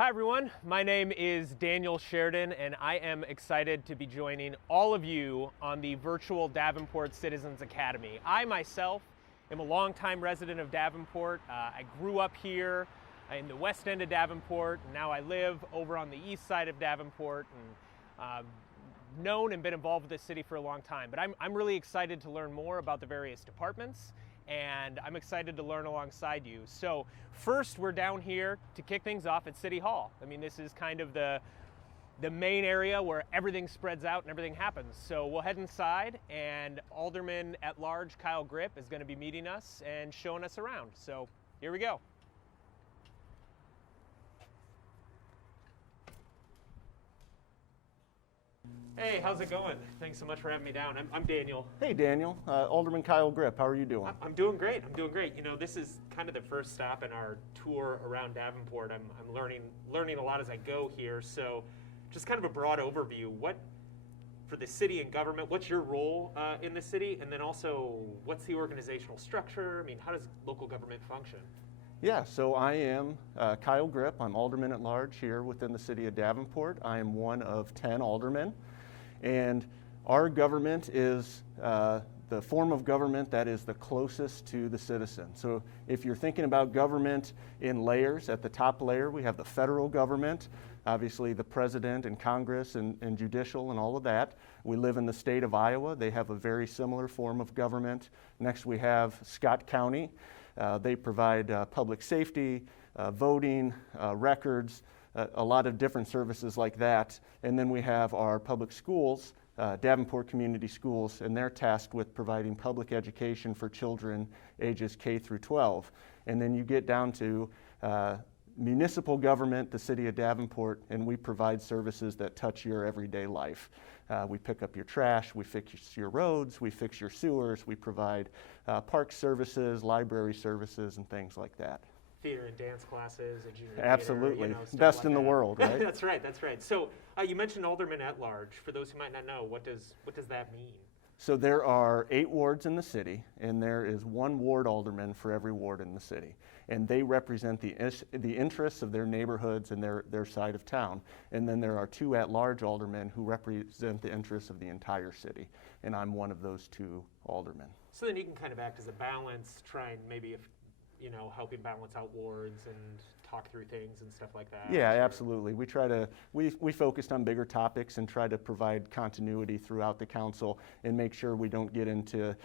Hi everyone, my name is Daniel Sheridan and I am excited to be joining all of you on the virtual Davenport Citizens Academy. I myself am a longtime resident of Davenport. I grew up here in the west end of Davenport, and now I live over on the east side of Davenport, and known and been involved with this city for a long time. But I'm really excited to learn more about the various departments, and I'm excited to learn alongside you. So first, we're down here to kick things off at City Hall. I mean, this is kind of the main area where everything spreads out and everything happens. So we'll head inside, and Alderman at Large Kyle Grip is going to be meeting us and showing us around. So here we go. Hey, how's it going? Thanks so much for having me down. I'm Daniel. Hey Daniel, Alderman Kyle Grip, how are you doing? I'm doing great, I'm doing great. You know, this is kind of the first stop in our tour around Davenport. I'm learning a lot as I go here, so just kind of a broad overview. For the city and government, what's your role in the city? And then also, what's the organizational structure? I mean, how does local government function? Yeah, so I am Kyle Grip. I'm Alderman at Large here within the City of Davenport. I am one of 10 aldermen. And our government is the form of government that is the closest to the citizen. So if you're thinking about government in layers, at the top layer we have the federal government, obviously the president and Congress and judicial and all of that. We live in the state of Iowa. They have a very similar form of government. Next we have Scott County. They provide public safety, voting, records, a lot of different services like that. And then we have our public schools, Davenport Community Schools, and they're tasked with providing public education for children ages K through 12. And then you get down to municipal government, the City of Davenport, and we provide services that touch your everyday life. We pick up your trash, we fix your roads, we fix your sewers, we provide park services, library services, and things like that. Theater and dance classes, a junior Absolutely. Theater, Best like in the world, right? That's right, that's right. So you mentioned Alderman at Large. For those who might not know, what does that mean? So there are 8 wards in the city, and there is 1 ward alderman for every ward in the city. And they represent the interests of their neighborhoods and their side of town. And then there are 2 at-large aldermen who represent the interests of the entire city. And I'm one of those 2 aldermen. So then you can kind of act as a balance, try and maybe helping balance out wards and talk through things and stuff like that. Yeah, absolutely. We focused on bigger topics and try to provide continuity throughout the council and make sure we don't get into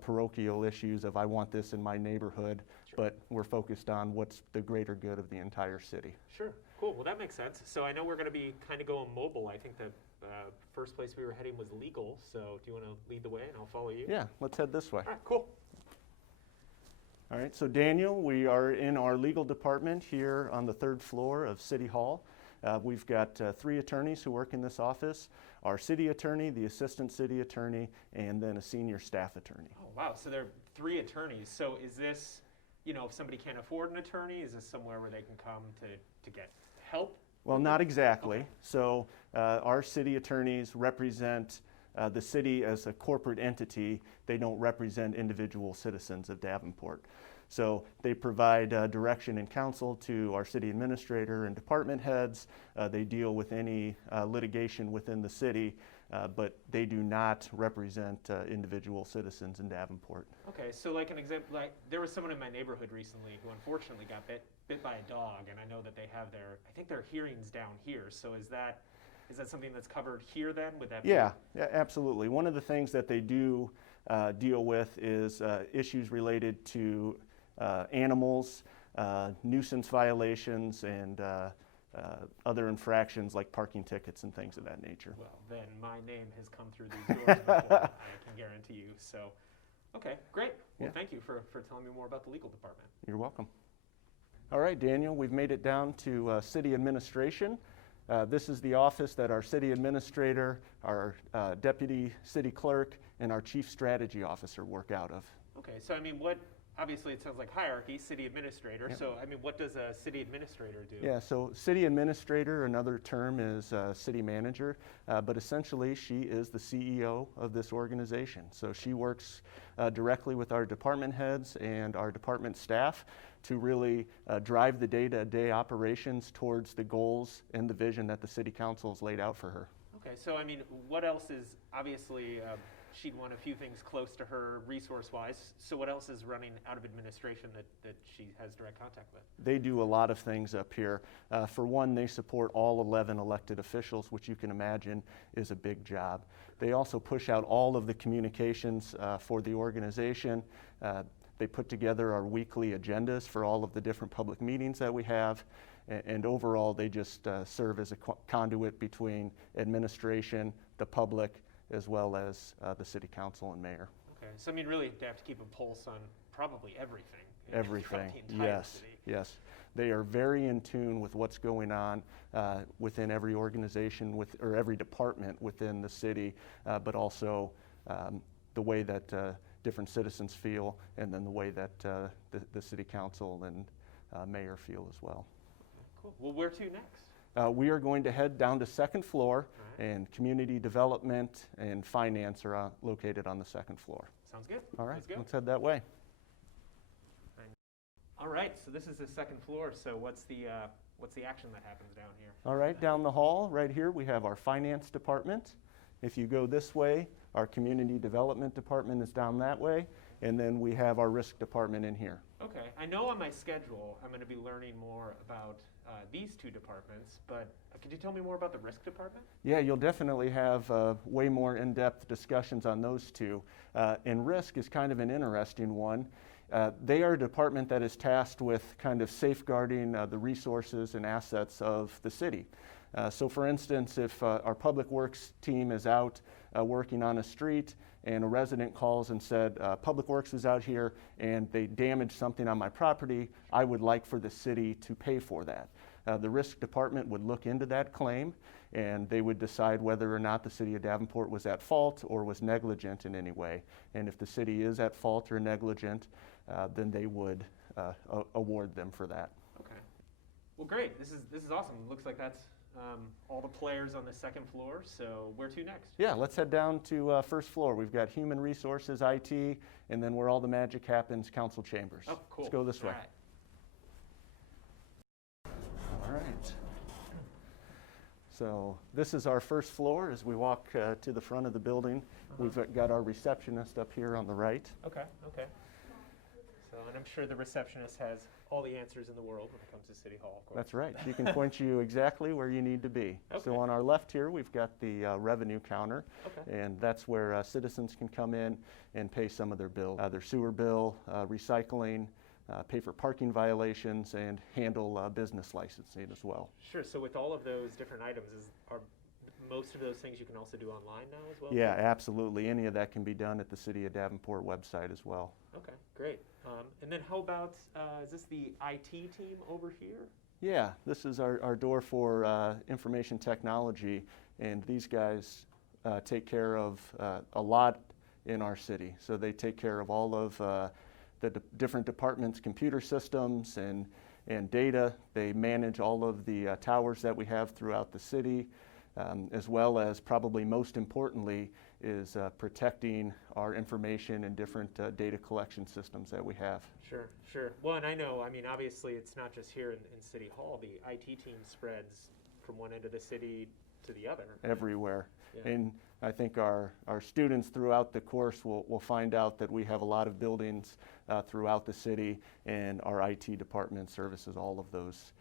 parochial issues of I want this in my neighborhood, sure. But we're focused on what's the greater good of the entire city. Sure, cool. Well, that makes sense. So I know we're going to be kind of going mobile. I think the first place we were heading was legal. So do you want to lead the way and I'll follow you? Yeah, let's head this way. All right, cool. All right, so Daniel, we are in our legal department here on the 3rd floor of City Hall. We've got 3 attorneys who work in this office, our city attorney, the assistant city attorney, and then a senior staff attorney. Oh, wow, so there are 3 attorneys. So is this, if somebody can't afford an attorney, is this somewhere where they can come to get help? Well, not exactly. Okay. So our city attorneys represent the city as a corporate entity. They don't represent individual citizens of Davenport. So they provide direction and counsel to our city administrator and department heads. They deal with any litigation within the city, but they do not represent individual citizens in Davenport. Okay, so like an example, like there was someone in my neighborhood recently who unfortunately got bit by a dog, and I know that they have I think their hearings down here. So is that something that's covered here then? Would that be? Yeah, absolutely. One of the things that they do deal with is issues related to animals, nuisance violations, and other infractions like parking tickets and things of that nature. Well, then my name has come through these doors before, I can guarantee you. So, okay, great. Well, Thank you for telling me more about the legal department. You're welcome. All right, Daniel, we've made it down to city administration. This is the office that our city administrator, our deputy city clerk, and our Chief Strategy Officer work out of. Okay, so I mean, obviously it sounds like hierarchy, city administrator. Yep. So I mean, what does a city administrator do? Yeah, so city administrator, another term is city manager, but essentially she is the CEO of this organization. So she works directly with our department heads and our department staff to really drive the day-to-day operations towards the goals and the vision that the city council has laid out for her. Okay, so I mean, what else is obviously she'd want a few things close to her resource-wise. So what else is running out of administration that she has direct contact with? They do a lot of things up here. For one, they support all 11 elected officials, which you can imagine is a big job. They also push out all of the communications for the organization. They put together our weekly agendas for all of the different public meetings that we have. And overall, they just serve as a conduit between administration, the public, as well as the city council and mayor. Okay, so I mean, really, they have to keep a pulse on probably everything. Everything, yes, city. Yes. They are very in tune with what's going on within every organization or every department within the city, but also the way that different citizens feel, and then the way that the city council and mayor feel as well. Cool. Well, where to next? We are going to head down to second floor, and community development and finance are located on the second floor. Sounds good. All right, let's go. Let's head that way. All right, so this is the second floor. So what's the action that happens down here? All right, down the hall right here we have our finance department. If you go this way, our community development department is down that way, and then we have our risk department in here. Okay, I know on my schedule I'm going to be learning more about these two departments, but could you tell me more about the risk department? Yeah, you'll definitely have way more in-depth discussions on those two. And risk is kind of an interesting one. They are a department that is tasked with kind of safeguarding the resources and assets of the city. So for instance, if our public works team is out working on a street and a resident calls and said, Public Works is out here and they damaged something on my property, I would like for the city to pay for that. The risk department would look into that claim, and they would decide whether or not the city of Davenport was at fault or was negligent in any way. And if the city is at fault or negligent, then they would award them for that. Okay. Well, great. This is awesome. It looks like that's all the players on the second floor. So where to next? Yeah, let's head down to first floor. We've got human resources, IT, and then where all the magic happens, council chambers. Oh, cool. Let's go this way. All right. All right. So this is our first floor. As we walk to the front of the building, we've got our receptionist up here on the right. Okay, okay. So, and I'm sure the receptionist has all the answers in the world when it comes to City Hall, of course. That's right. She can point you exactly where you need to be. Okay. So on our left here, we've got the revenue counter, okay. and that's where citizens can come in and pay some of their bill, their sewer bill, recycling, pay for parking violations, and handle business licensing as well. Sure. So with all of those different items, are most of those things you can also do online now as well? Yeah, absolutely. Any of that can be done at the City of Davenport website as well. Okay, great. And then how about, is this the IT team over here? Yeah, this is our door for information technology, and these guys take care of a lot in our city. So they take care of all of the different departments' computer systems and data. They manage all of the towers that we have throughout the city, as well as, probably most importantly, is protecting our information and different data collection systems that we have. Sure, sure. Well, and I know, I mean, obviously it's not just here in City Hall. The IT team spreads from one end of the city to the other. Everywhere. Yeah. And I think our students throughout the course will find out that we have a lot of buildings throughout the city, and our IT department services all of those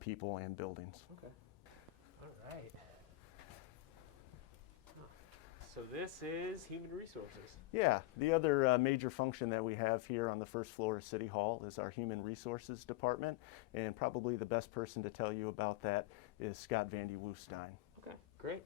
people and buildings. Okay. All right. So this is human resources. Yeah, the other major function that we have here on the first floor of City Hall is our human resources department, and probably the best person to tell you about that is Scott Vandy Woestein. Okay, great.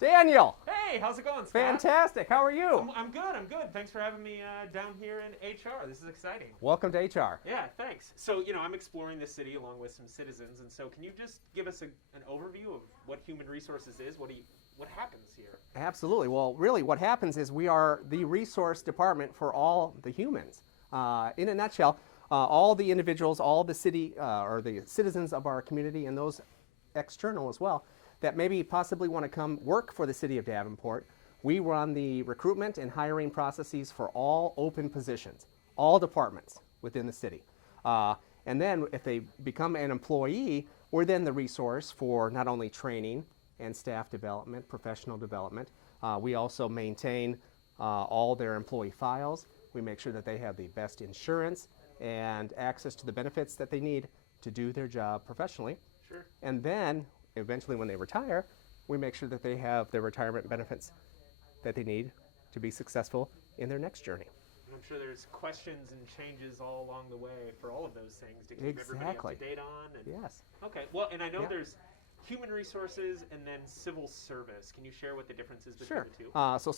Daniel! Hey, how's it going, Scott? Fantastic. How are you? I'm good, I'm good. Thanks for having me down here in HR. This is exciting. Welcome to HR. Yeah, thanks. So, you know, I'm exploring the city along with some citizens, and so can you just give us an overview of what human resources is? What what happens here. Absolutely. Well, really what happens is we are the resource department for all the humans. In a nutshell, all the individuals, all the city or the citizens of our community and those external as well that maybe possibly want to come work for the City of Davenport, we run the recruitment and hiring processes for all open positions, all departments within the city. And then if they become an employee, we're then the resource for not only training and staff development, professional development. We also maintain all their employee files. We make sure that they have the best insurance and access to the benefits that they need to do their job professionally. Sure. And then eventually when they retire, we make sure that they have their retirement benefits that they need to be successful in their next journey. And I'm sure there's questions and changes all along the way for all of those things to keep everybody up to date on. And Yes. Okay. Well, and I know Yeah. there's human resources and then civil service. Can you share what the difference is between Sure. the two? So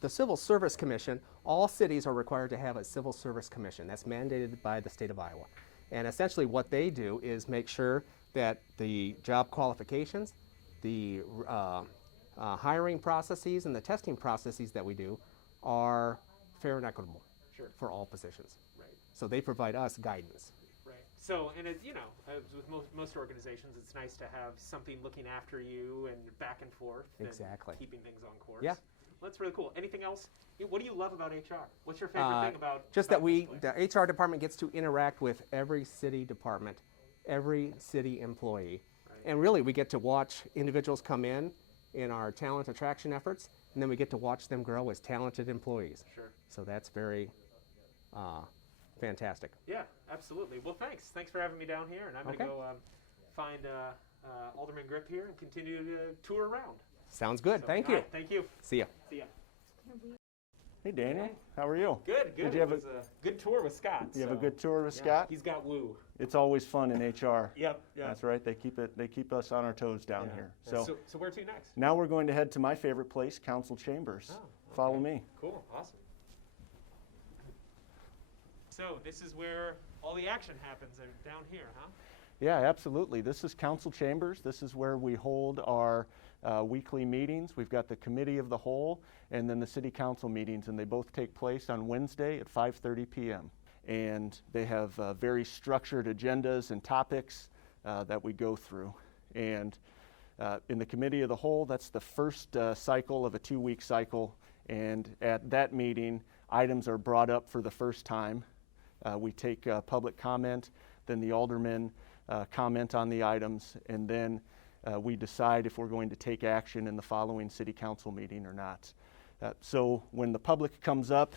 the Civil Service Commission, all cities are required to have a Civil Service Commission. That's mandated by the state of Iowa. And essentially what they do is make sure that the job qualifications, the hiring processes, and the testing processes that we do are fair and equitable for all positions. Right. So they provide us guidance. Right. So, and it, as with most organizations, it's nice to have something looking after you and back and forth. Exactly. And keeping things on course. Yeah. Well, that's really cool. Anything else? What do you love about HR? What's your favorite thing about Just about that this place? the HR department gets to interact with every city department, every city employee. Right. And really we get to watch individuals come in our talent attraction efforts, and then we get to watch them grow as talented employees. Sure. So that's very fantastic. Yeah, absolutely. Well, thanks. Thanks for having me down here, and I'm going to Okay. go find Alderman Grip here and continue to tour around. Sounds good. So, Thank all you. right, thank you. See ya. See ya. Hey, Daniel. How are you? Good, good. Did you have It was a good tour with Scott. You have a so, good tour with yeah, Scott? He's got woo. It's always fun in HR. Yep. Yeah. That's right. They keep us on our toes down Yeah. here. Yeah. So So where to next? now we're going to head to my favorite place, council chambers. Oh, okay. Follow me. Cool. Awesome. So this is where all the action happens down here, huh? Yeah, absolutely. This is council chambers. This is where we hold our weekly meetings. We've got the committee of the whole and then the city council meetings, and they both take place on Wednesday at 5:30 p.m. And they have very structured agendas and topics that we go through. And in the committee of the whole, that's the first cycle of a 2-week cycle. And at that meeting, items are brought up for the first time. We take public comment, then the aldermen comment on the items, and then we decide if we're going to take action in the following city council meeting or not. So when the public comes up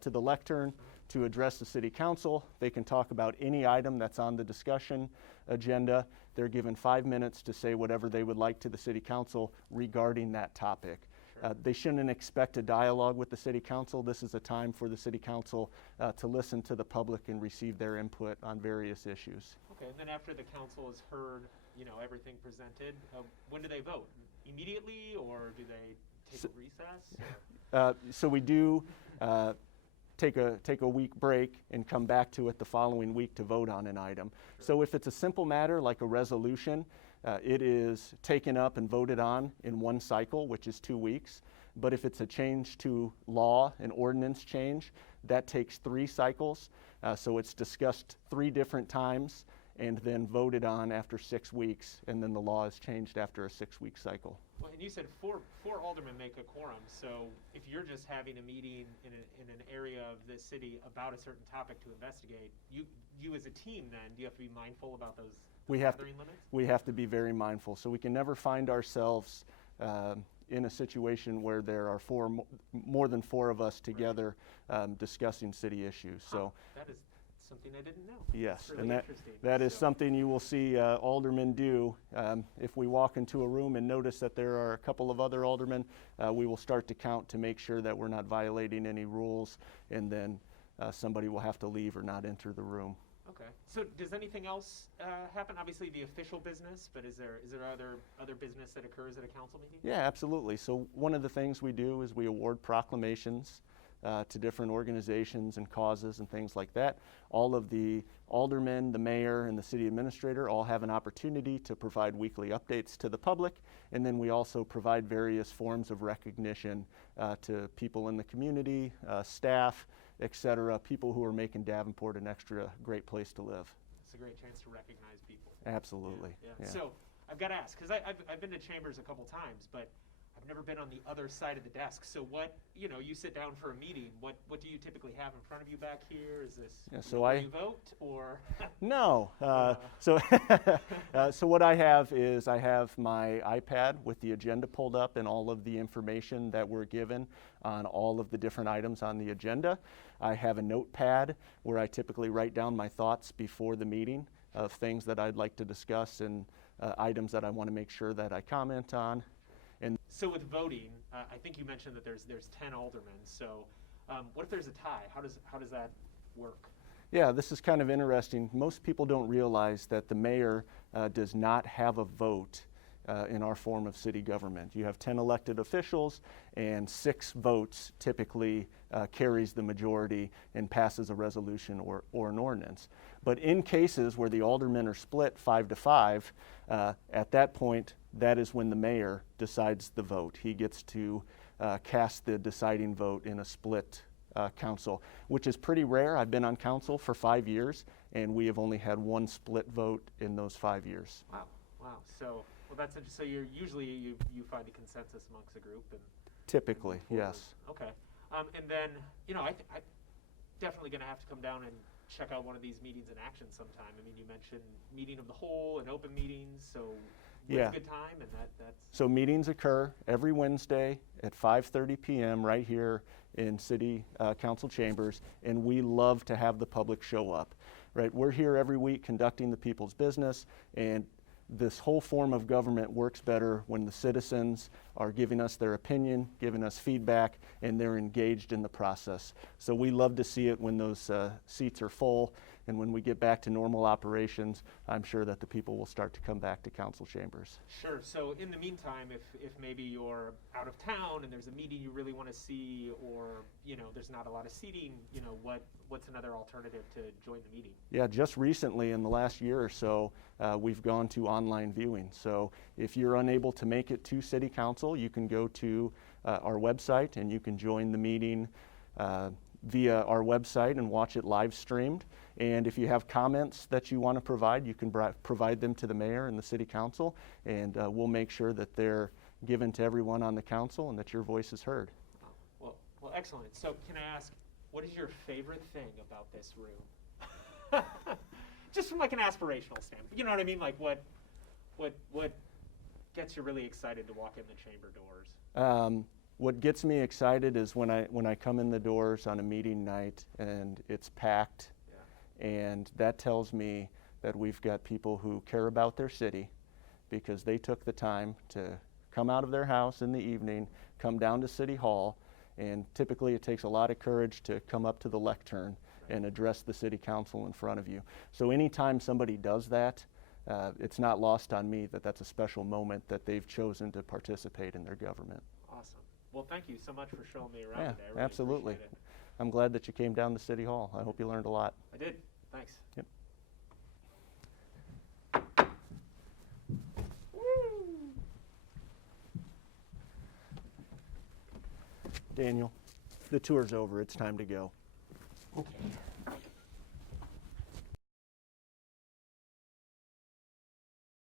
to the lectern to address the city council, they can talk about any item that's on the discussion agenda. They're given 5 minutes to say whatever they would like to the city council regarding that topic. They shouldn't expect a dialogue with the city council. This is a time for the city council to listen to the public and receive their input on various issues. Okay, and then after the council has heard, everything presented, when do they vote? Immediately, or do they take a recess? So we do take a week break and come back to it the following week to vote on an item. Sure. So if it's a simple matter like a resolution, it is taken up and voted on in one cycle, which is 2 weeks. But if it's a change to law, an ordinance change, that takes 3 cycles. So it's discussed 3 different times and then voted on after 6 weeks, and then the law is changed after a 6-week cycle. Well, and you said four aldermen make a quorum, so if you're just having a meeting in an area of the city about a certain topic to investigate, you as a team then, do you have to be mindful about those gathering limits? We have to be very mindful. So we can never find ourselves in a situation where there are more than 4 of us together discussing city issues. So that is something I didn't know. yes, really and interesting. that is something you will see aldermen do. If we walk into a room and notice that there are a couple of other aldermen, we will start to count to make sure that we're not violating any rules, and then somebody will have to leave or not enter the room. Okay. So does anything else happen? Obviously the official business, but is there other business that occurs at a council meeting? Yeah, absolutely. So one of the things we do is we award proclamations to different organizations and causes and things like that. All of the aldermen, the mayor, and the city administrator all have an opportunity to provide weekly updates to the public, And then we also provide various forms of recognition to people in the community, staff, et cetera, people who are making Davenport an extra great place to live. It's a great chance to recognize people. Absolutely. Yeah. So I've got to ask, because I've been to chambers a couple times, but I've never been on the other side of the desk. So what, you sit down for a meeting, what do you typically have in front of you back here? Is this where you vote or? No. So what I have is I have my iPad with the agenda pulled up and all of the information that we're given on all of the different items on the agenda. I have a notepad where I typically write down my thoughts before the meeting of things that I'd like to discuss and items that I want to make sure that I comment on. And so with voting, I think you mentioned that there's 10 aldermen. So what if there's a tie? How does that work? Yeah, this is kind of interesting. Most people don't realize that the mayor does not have a vote in our form of city government. You have 10 elected officials, and 6 votes typically carries the majority and passes a resolution or an ordinance. But in cases where the aldermen are split 5-5, at that point, that is when the mayor decides the vote. He gets to cast the deciding vote in a split council, which is pretty rare. I've been on council for 5 years, and we have only had 1 split vote in those 5 years. Wow. So, that's interesting. So usually you find a consensus amongst the group, and typically, yes. Okay. And then I definitely going to have to come down and check out one of these meetings in action sometime. I mean, you mentioned meeting of the whole and open meetings, so when's a good time? And that's so meetings occur every Wednesday at 5:30 p.m. right here in City Council chambers, and we love to have the public show up. Right, we're here every week conducting the people's business, and this whole form of government works better when the citizens are giving us their opinion, giving us feedback, and they're engaged in the process. So we love to see it when those seats are full, and when we get back to normal operations, I'm sure that the people will start to come back to council chambers. Sure. So in the meantime, if maybe you're out of town and there's a meeting you really want to see, or there's not a lot of seating, what's another alternative to join the meeting? Yeah, just recently in the last year or so, we've gone to online viewing. So if you're unable to make it to City Council, you can go to our website and you can join the meeting via our website and watch it live streamed. And if you have comments that you want to provide, you can provide them to the mayor and the city council, and we'll make sure that they're given to everyone on the council and that your voice is heard. Well, excellent. So can I ask, what is your favorite thing about this room? Just from like an aspirational standpoint, you know what I mean? Like what gets you really excited to walk in the chamber doors? What gets me excited is when I come in the doors on a meeting night and it's packed, and that tells me that we've got people who care about their city because they took the time to come out of their house in the evening, come down to City Hall, and typically it takes a lot of courage to come up to the lectern and address the city council in front of you. So anytime somebody does that, it's not lost on me that that's a special moment that they've chosen to participate in their government. Awesome. Well, thank you so much for showing me around today. I really absolutely. appreciate it. I'm glad that you came down to City Hall. I hope you learned a lot. I did. Thanks. Yep. Daniel, the tour's over. It's time to go. Okay.